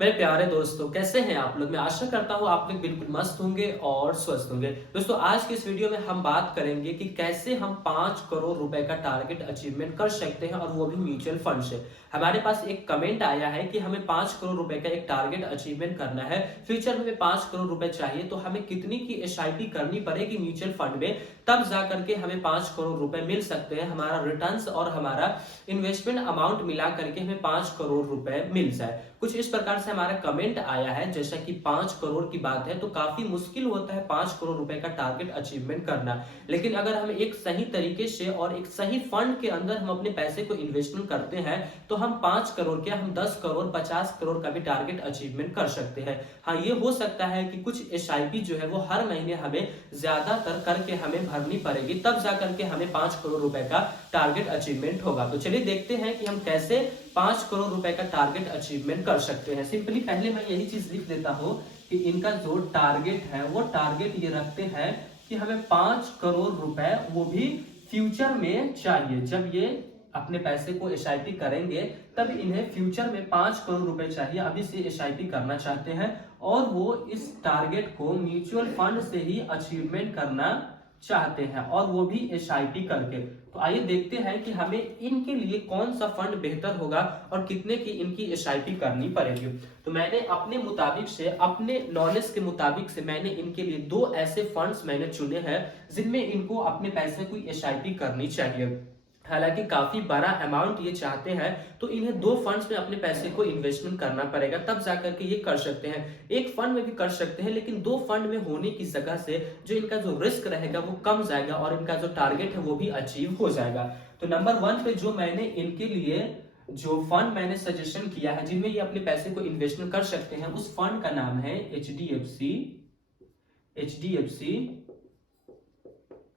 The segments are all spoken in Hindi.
मेरे प्यारे दोस्तों, कैसे हैं आप लोग। मैं आशा करता हूँ आप लोग बिल्कुल मस्त होंगे और स्वस्थ होंगे। दोस्तों, आज की इस वीडियो में हम बात करेंगे कि कैसे हम 5 करोड़ रुपए का टारगेट अचीवमेंट कर सकते हैं, और वो भी म्यूचुअल फंड से। हमारे पास एक कमेंट आया है कि हमें 5 करोड़ रुपए का एक टारगेट अचीवमेंट करना है, फ्यूचर में हमें 5 करोड़ रुपए चाहिए, तो हमें कितनी की एसआईपी करनी पड़ेगी म्यूचुअल फंड में, तब जा करके हमें 5 करोड़ रुपए मिल सकते हैं। हमारा रिटर्न्स और हमारा इन्वेस्टमेंट अमाउंट मिला करके हमें 5 करोड़ रुपए मिल जाए। कुछ इस प्रकार से हमारा कमेंट आया है, जैसा कि 5 करोड़ की बात है तो काफी मुश्किल होता है 5 करोड़ रुपए का टारगेट अचीवमेंट करना। लेकिन अगर हम एक सही तरीके से और एक सही फंड के अंदर हम अपने पैसे को इन्वेस्टमेंट करते हैं, तो हम 5 करोड़ क्या, हम 10 करोड़ 50 करोड़ का भी टारगेट अचीवमेंट कर सकते हैं। हाँ, ये हो सकता है कि कुछ एसआईपी जो है वो हर महीने हमें ज्यादातर करके हमें भरनी पड़ेगी, तब जाकर के हमें 5 करोड़ रुपए का टारगेट अचीवमेंट होगा। तो चलिए देखते हैं कि हम कैसे 5 करोड़ रुपए का टारगेट अचीवमेंट कर सकते हैं। सिंपली पहले मैं यही चीज लिख देता हूं कि इनका जो टारगेट है वो टारगेट ये रखते हैं कि हमें 5 करोड़ रुपए वो भी फ्यूचर में चाहिए। जब ये अपने पैसे को एसआईपी करेंगे तब इन्हें फ्यूचर में 5 करोड़ रुपए चाहिए। अभी से एसआईपी करना चाहते हैं और वो इस टारगेट को म्यूचुअल फंड से ही अचीवमेंट करना चाहते हैं, और वो भी एसआईपी करके। तो आइए देखते हैं कि हमें इनके लिए कौन सा फंड बेहतर होगा और कितने की इनकी एसआईपी करनी पड़ेगी। तो मैंने अपने मुताबिक से, अपने नॉलेज के मुताबिक से, मैंने इनके लिए दो ऐसे फंड्स मैंने चुने हैं जिनमें इनको अपने पैसे की एसआईपी करनी चाहिए। हालांकि काफी बड़ा अमाउंट ये चाहते हैं, तो इन्हें दो फंड्स में अपने पैसे को इन्वेस्टमेंट करना पड़ेगा, तब जाकर के ये कर सकते हैं। एक फंड में भी कर सकते हैं, लेकिन दो फंड में होने की जगह से जो इनका जो रिस्क रहेगा वो कम जाएगा और इनका जो टारगेट है वो भी अचीव हो जाएगा। तो नंबर 1 पे जो मैंने इनके लिए जो फंड मैंने सजेशन किया है जिनमें ये अपने पैसे को इन्वेस्टमेंट कर सकते हैं, उस फंड का नाम है H D F C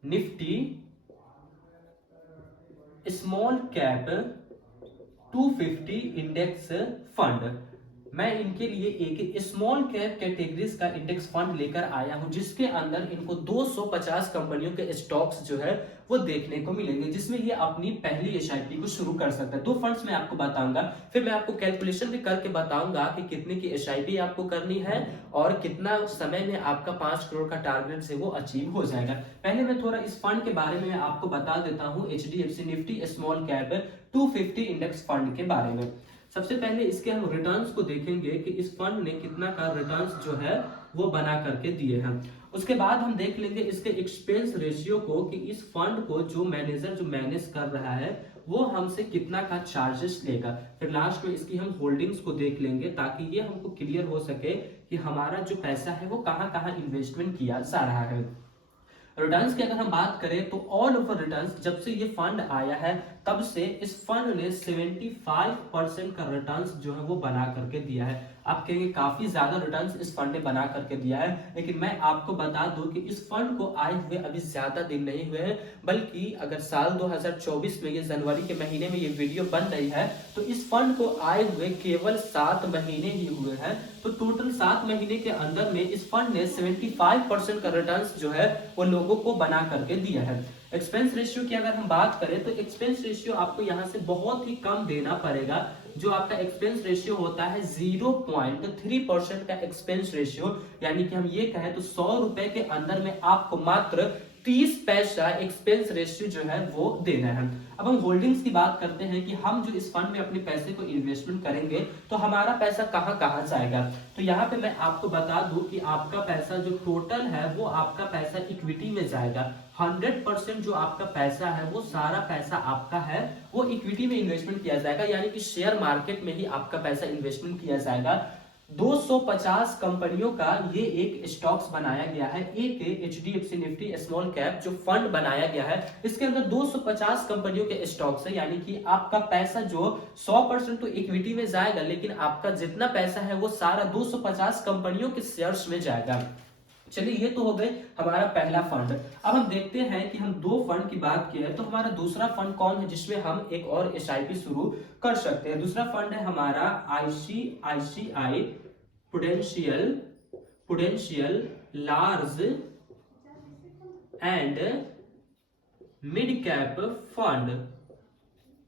Nifty small cap 250 index fund. मैं इनके लिए एक स्मॉल कैप कैटेगरीज का इंडेक्स फंड लेकर आया हूं, जिसके अंदर इनको 250 कंपनियों के स्टॉक्स जो है वो देखने को मिलेंगे, जिसमें ये अपनी पहली एसआईपी को शुरू कर सकता है। दो फंड्स मैं आपको बताऊंगा, फिर मैं आपको कैलकुलेशन भी करके बताऊंगा कि कितने की एसआईपी आपको करनी है और कितना समय में आपका 5 करोड़ का टारगेट से वो अचीव हो जाएगा। पहले मैं थोड़ा इस फंड के बारे में आपको बता देता हूँ, HDFC Nifty small cap 250 index fund के बारे में। सबसे पहले इसके हम रिटर्न्स को देखेंगे कि इस फंड ने कितना का रिटर्न्स जो है वो बना करके दिए हैं। उसके बाद हम देख लेंगे इसके एक्सपेंस रेशियो को, कि इस फंड को जो मैनेजर जो मैनेज कर रहा है वो हमसे कितना का चार्जेस लेगा। फिर लास्ट में इसकी हम होल्डिंग्स को देख लेंगे, ताकि ये हमको क्लियर हो सके कि हमारा जो पैसा है वो कहाँ कहाँ इन्वेस्टमेंट किया जा रहा है। रिटर्न्स की अगर हम बात करें तो ऑल ओवर रिटर्न्स जब से ये फंड आया है तब से इस फंड ने 75% का रिटर्न्स जो है वो बना करके दिया है। आप कहेंगे काफी ज्यादा रिटर्न्स इस फंड ने बना करके दिया है, लेकिन मैं आपको बता दूं कि इस फंड को आए हुए अभी ज्यादा दिन नहीं हुए हैं, बल्कि अगर साल 2024 में, ये जनवरी के महीने में ये वीडियो बन रही है, तो इस फंड को आए हुए केवल 7 महीने ही हुए हैं। तो टोटल 7 महीने के अंदर में इस फंड ने 75% का रिटर्न्स जो है वो लोगों को बना करके दिया है। एक्सपेंस रेशियो की अगर हम बात करें तो एक्सपेंस रेशियो आपको यहाँ से बहुत ही कम देना पड़ेगा। जो आपका एक्सपेंस रेशियो होता है 0.3% का एक्सपेंस रेशियो, यानी कि हम ये कहें तो 100 रुपए के अंदर में आपको मात्र 30 पैसा एक्सपेंस रेशियो जो है वो देना है। अब हम होल्डिंग्स की बात करते हैं कि हम जो इस फंड में अपने पैसे को इन्वेस्टमेंट करेंगे तो हमारा पैसा कहां कहां जाएगा। तो यहाँ पे मैं आपको बता दूं कि आपका पैसा जो टोटल है वो आपका पैसा इक्विटी में जाएगा। 100% जो आपका पैसा है वो सारा पैसा आपका है वो इक्विटी में इन्वेस्टमेंट किया जाएगा, यानी कि शेयर मार्केट में ही आपका पैसा इन्वेस्टमेंट किया जाएगा। 250 कंपनियों का ये एक स्टॉक्स बनाया गया है, एक एचडीएफसी निफ्टी स्मॉल कैप जो फंड बनाया गया है, इसके अंदर 250 कंपनियों के स्टॉक्स है, यानी कि आपका पैसा जो 100% तो इक्विटी में जाएगा, लेकिन आपका जितना पैसा है वो सारा 250 कंपनियों के शेयर्स में जाएगा। चलिए, ये तो हो गए हमारा पहला फंड। अब हम देखते हैं कि हम दो फंड की बात की है तो हमारा दूसरा फंड कौन है जिसमें हम एक और एसआईपी शुरू कर सकते हैं। दूसरा फंड है हमारा ICICI Prudential Prudential large and mid cap fund.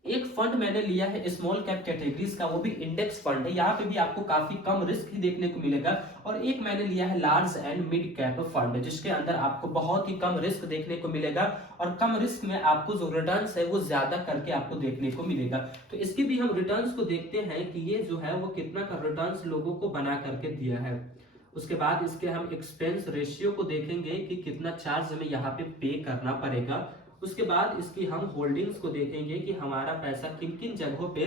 एक फंड मैंने लिया है स्मॉल कैप कैटेगरीज का, वो भी इंडेक्स फंड है, यहाँ पे भी आपको काफी कम रिस्क ही देखने को मिलेगा। और एक मैंने लिया है large and mid cap fund, जिसके अंदर आपको बहुत ही कम रिस्क देखने को मिलेगा और कम रिस्क में आपको जो रिटर्न्स है वो ज्यादा करके आपको देखने को मिलेगा। तो इसके भी हम रिटर्न्स को देखते हैं कि ये जो है वो कितना का रिटर्न्स लोगों को बना करके दिया है। उसके बाद इसके हम एक्सपेंस रेशियो को देखेंगे कि कितना चार्ज हमें यहाँ पे करना पड़ेगा। उसके बाद इसकी हम होल्डिंग्स को देखेंगे कि हमारा पैसा किन किन जगहों पे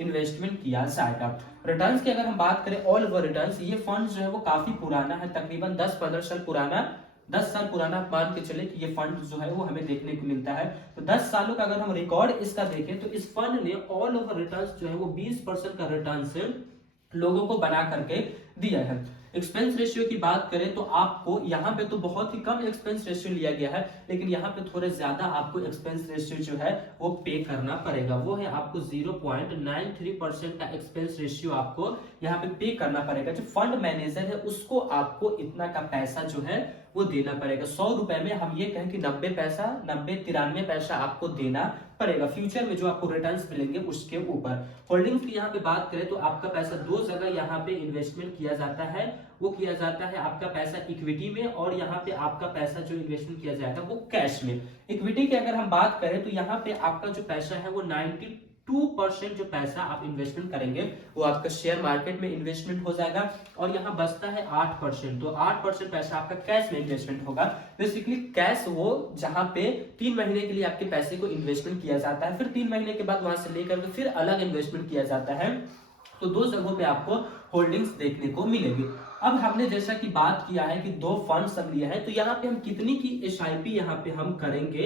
इन्वेस्टमेंट किया जाएगा। रिटर्न्स की अगर हम बात करें, ऑल ओवर रिटर्न्स, ये फंड जो है वो काफी पुराना है, तकरीबन 10-15 साल पुराना, 10 साल पुराना मान के चले कि ये फंड जो है वो हमें देखने को मिलता है। तो 10 सालों का अगर हम रिकॉर्ड इसका देखें तो इस फंड ने ऑल ओवर रिटर्न्स जो है वो 20% का रिटर्न लोगों को बना करके दिया है। एक्सपेंस रेशियो की बात करें तो आपको यहाँ पे तो बहुत ही कम एक्सपेंस रेशियो लिया गया है, लेकिन यहाँ पे थोड़े ज्यादा आपको एक्सपेंस रेशियो जो है वो पे करना पड़ेगा। वो है आपको 0.93% का एक्सपेंस रेशियो आपको यहाँ पे करना पड़ेगा। जो फंड मैनेजर है उसको आपको इतना का पैसा जो है वो देना पड़ेगा। 100 रुपए में हम ये कहें कि 93 पैसा आपको देना पड़ेगा फ्यूचर में जो आपको रिटर्न्स मिलेंगे उसके ऊपर। होल्डिंग्स की यहाँ पे बात करें तो आपका पैसा दो जगह यहाँ पे इन्वेस्टमेंट किया जाता है। वो किया जाता है आपका पैसा इक्विटी में, और यहाँ पे आपका पैसा जो इन्वेस्टमेंट किया जाएगा वो कैश में। इक्विटी की अगर हम बात करें तो यहाँ पे आपका जो पैसा है वो 92% जो पैसा आप इन्वेस्टमेंट करेंगे वो आपका शेयर मार्केट में इन्वेस्टमेंट हो जाएगा, और यहाँ बचता है 8%। तो 8% पैसा आपका कैश में इन्वेस्टमेंट होगा। बेसिकली कैश वो जहां पे 3 महीने के लिए आपके पैसे को इन्वेस्टमेंट किया जाता है, फिर 3 महीने के बाद वहां से लेकर फिर अलग इन्वेस्टमेंट किया जाता है। तो दो जगहों पे आपको होल्डिंग्स देखने को मिलेगी। अब हमने जैसा कि बात किया है कि दो फंड सब लिया है, तो यहाँ पे हम कितनी की एसआईपी यहाँ पे हम करेंगे,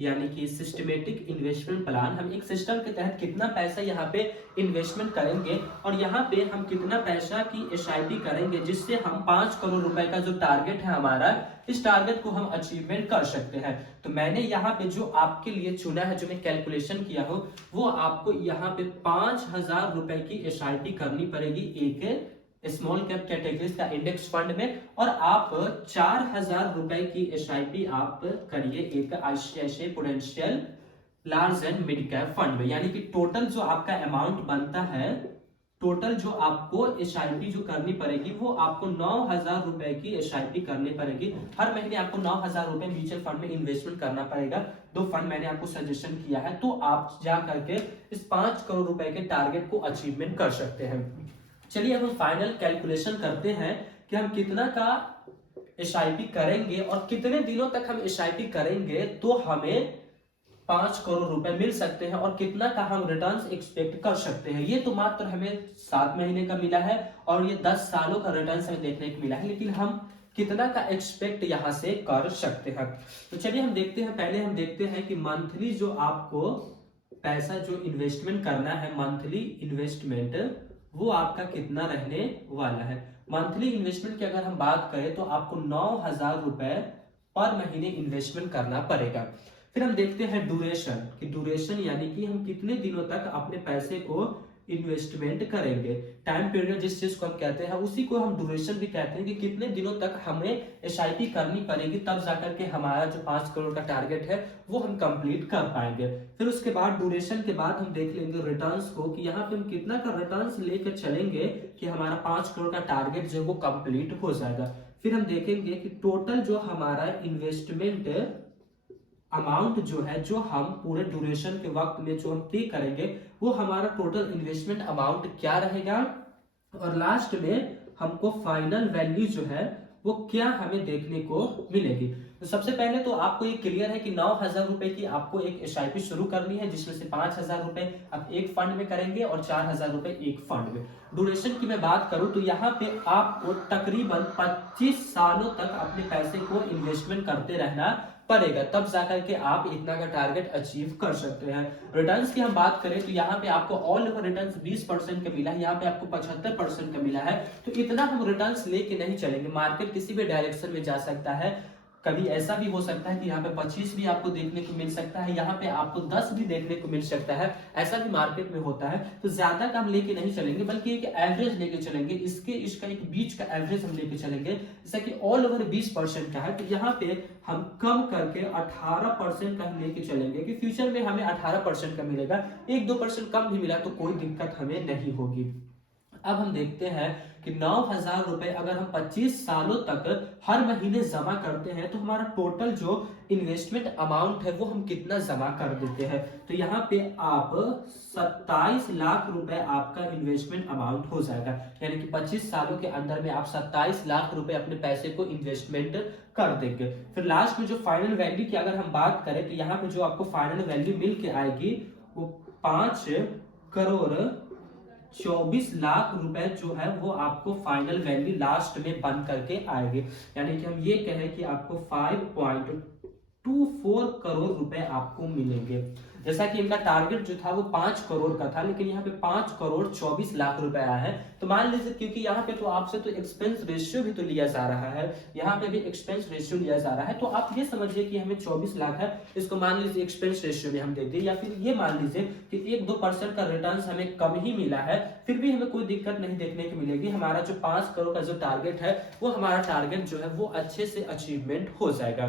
यानी कि सिस्टमेटिक इन्वेस्टमेंट प्लान, हम एक सिस्टम के तहत कितना पैसा यहाँ पे इन्वेस्टमेंट करेंगे और यहाँ पे हम कितना पैसा की एसआईपी करेंगे जिससे हम 5 करोड़ रुपए का जो टारगेट है हमारा, इस टारगेट को हम अचीवमेंट कर सकते हैं। तो मैंने यहाँ पे जो आपके लिए चुना है, जो मैं कैलकुलेशन किया हूँ, वो आपको यहाँ पे 5,000 रुपए की एसआईपी करनी पड़ेगी एक स्मॉल कैप कैटेगरीज का इंडेक्स फंड में, और आप 4,000 रुपए की एसआईपी आप करिए एक ICICI prudential large and mid cap fund में। यानी कि टोटल जो आपका अमाउंट बनता है, टोटल जो आपको एसआईपी जो करनी पड़ेगी वो आपको 9,000 रुपए की एसआईपी करनी पड़ेगी। हर महीने आपको 9,000 रुपए म्यूचुअल फंड में इन्वेस्टमेंट करना पड़ेगा। दो फंड मैंने आपको सजेशन किया है, तो आप जा करके इस 5 करोड़ रुपए के टारगेट को अचीवमेंट कर सकते हैं। चलिए अब हम फाइनल कैलकुलेशन करते हैं कि हम कितना का एसआईपी करेंगे और कितने दिनों तक हम एसआईपी करेंगे तो हमें 5 करोड़ रुपए मिल सकते हैं, और कितना का हम रिटर्न्स एक्सपेक्ट कर सकते हैं। ये तो मात्र हमें 7 महीने का मिला है और ये 10 सालों का रिटर्न्स हमें देखने को मिला है, लेकिन हम कितना का एक्सपेक्ट यहां से कर सकते हैं। तो चलिए हम देखते हैं। पहले हम देखते हैं कि मंथली जो आपको पैसा जो इन्वेस्टमेंट करना है, मंथली इन्वेस्टमेंट वो आपका कितना रहने वाला है। मंथली इन्वेस्टमेंट की अगर हम बात करें तो आपको 9,000 रुपए पर महीने इन्वेस्टमेंट करना पड़ेगा। फिर हम देखते हैं ड्यूरेशन कि ड्यूरेशन यानी कि हम कितने दिनों तक अपने पैसे को इन्वेस्टमेंट करेंगे। टाइम पीरियड जिस चीज को हम कहते हैं उसी को हम ड्यूरेशन भी कहते हैं कि कितने दिनों तक हमें एसआईपी करनी पड़ेगी तब जाकर के हमारा जो 5 करोड़ का टारगेट है वो हम कंप्लीट कर पाएंगे। फिर उसके बाद ड्यूरेशन के बाद हम देख लेंगे रिटर्न्स को कि यहाँ पे हम कितना का रिटर्न्स लेकर चलेंगे कि हमारा 5 करोड़ का टारगेट जो वो कंप्लीट हो जाएगा। फिर हम देखेंगे कि टोटल जो हमारा इन्वेस्टमेंट अमाउंट जो है, जो हम पूरे ड्यूरेशन के वक्त में जो हम पे करेंगे वो हमारा टोटल इन्वेस्टमेंट अमाउंट क्या रहेगा, और लास्ट में हमको फाइनल वैल्यू जो है वो क्या हमें देखने को मिलेगी। तो सबसे पहले तो आपको ये क्लियर है कि 9,000 रुपए की आपको एक एसआईपी शुरू करनी है, जिसमें से 5,000 रुपए आप एक फंड में करेंगे और 4,000 रुपए एक फंड में। ड्यूरेशन की मैं बात करूं तो यहाँ पे आपको तकरीबन 25 सालों तक अपने पैसे को इन्वेस्टमेंट करते रहना पड़ेगा, तब जाकर के आप इतना का टारगेट अचीव कर सकते हैं। रिटर्न्स की हम बात करें तो यहाँ पे आपको ऑल ओवर रिटर्न्स 20% का मिला है, यहाँ पे आपको 75% का मिला है। तो इतना हम रिटर्न्स लेके नहीं चलेंगे, मार्केट किसी भी डायरेक्शन में जा सकता है। कभी ऐसा भी हो सकता है कि यहाँ पे 25 भी आपको देखने को मिल सकता है, यहाँ पे आपको 10 भी देखने को मिल सकता है, ऐसा भी मार्केट में होता है। तो ज्यादा का हम लेके नहीं चलेंगे, बल्कि एक एवरेज लेके चलेंगे, इसका एक बीच का एवरेज हम लेके चलेंगे, जैसा कि ऑल ओवर 20% का है। तो यहाँ पे हम कम करके 18% का लेके चलेंगे कि फ्यूचर में हमें 18% का मिलेगा, 1-2% कम भी मिला तो कोई दिक्कत हमें नहीं होगी। अब हम देखते हैं कि 9,000 रुपए अगर हम 25 सालों तक हर महीने जमा करते हैं तो हमारा टोटल जो इन्वेस्टमेंट अमाउंट है वो हम कितना जमा कर देते हैं। तो यहाँ पे आप 27 लाख रुपए आपका इन्वेस्टमेंट अमाउंट हो जाएगा, यानी कि 25 सालों के अंदर में आप 27 लाख रुपए अपने पैसे को इन्वेस्टमेंट कर देंगे। फिर लास्ट में जो फाइनल वैल्यू की अगर हम बात करें तो यहाँ पे जो आपको फाइनल वैल्यू मिल के आएगी वो 5,24,00,000 रुपए जो है वो आपको फाइनल वैल्यू लास्ट में बन करके आएगी। यानी कि हम ये कहें कि आपको 5.24 करोड़ रुपए आपको मिलेंगे। जैसा कि इनका टारगेट जो था वो 5 करोड़ का था, लेकिन यहाँ पे 5,24,00,000 रुपए आया है। तो मान लीजिए, क्योंकि यहाँ पे तो आपसे तो एक्सपेंस रेशियो भी तो लिया जा रहा है, यहाँ पे भी एक्सपेंस रेशियो लिया जा रहा है, तो आप ये समझिए कि हमें 24 लाख है, इसको मान लीजिए एक्सपेंस रेशियो में हम दे दें, या फिर ये मान लीजिए कि 1-2% का रिटर्न हमें कम ही मिला है, फिर भी हमें कोई दिक्कत नहीं देखने को मिलेगी। हमारा जो 5 करोड़ का जो टारगेट है वो हमारा टारगेट जो है वो अच्छे से अचीवमेंट हो जाएगा।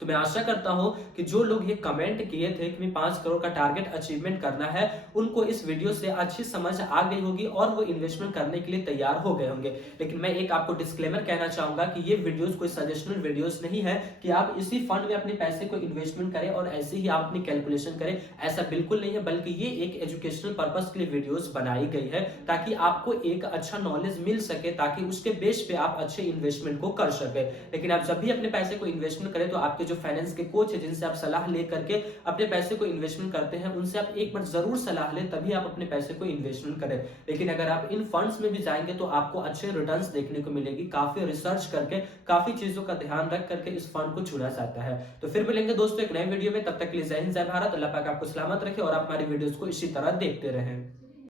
तो मैं आशा करता हूं कि जो लोग ये कमेंट किए थे कि 5 करोड़ का टारगेट अचीवमेंट करना है, उनको इस वीडियो से अच्छी समझ आ गई होगी और वो इन्वेस्टमेंट करने के लिए तैयार हो गए होंगे। लेकिन मैं एक आपको डिस्क्लेमर कहना चाहूंगा कि ये वीडियोस कोई सजेशनल वीडियोस नहीं है कि आप इसी फंड में अपने पैसे को इन्वेस्टमेंट करें और ऐसे ही आप अपनी कैलकुलेशन करें, ऐसा बिल्कुल नहीं है। बल्कि ये एक एजुकेशनल पर्पस के लिए वीडियोस बनाई गई है ताकि आपको एक अच्छा नॉलेज मिल सके, ताकि उसके बेस पे आप अच्छे इन्वेस्टमेंट को कर सके। लेकिन आप जब भी अपने पैसे को इन्वेस्टमेंट करें तो आपके जो फाइनेंस के कोच है जिनसे आप सलाह ले करके अपने पैसे को इन्वेस्टमेंट करते हैं, उनसे आप एक बार जरूर सलाह लें, तभी आप अपने पैसे को इन्वेस्टमेंट करें। लेकिन अगर आप इन फंड्स में भी जाएंगे तो आपको अच्छे रिटर्न्स देखने को मिलेगी, काफी रिसर्च करके, काफी चीजों का ध्यान रख करके इस फंड को चुना जाता है। तो फिर मिलेंगे दोस्तों एक नए वीडियो में, तब तक के लिए जय हिंद जय भारत। अल्लाह पाक आपको सलामत रखे और आप हमारी वीडियोस को इसी तरह देखते रहें।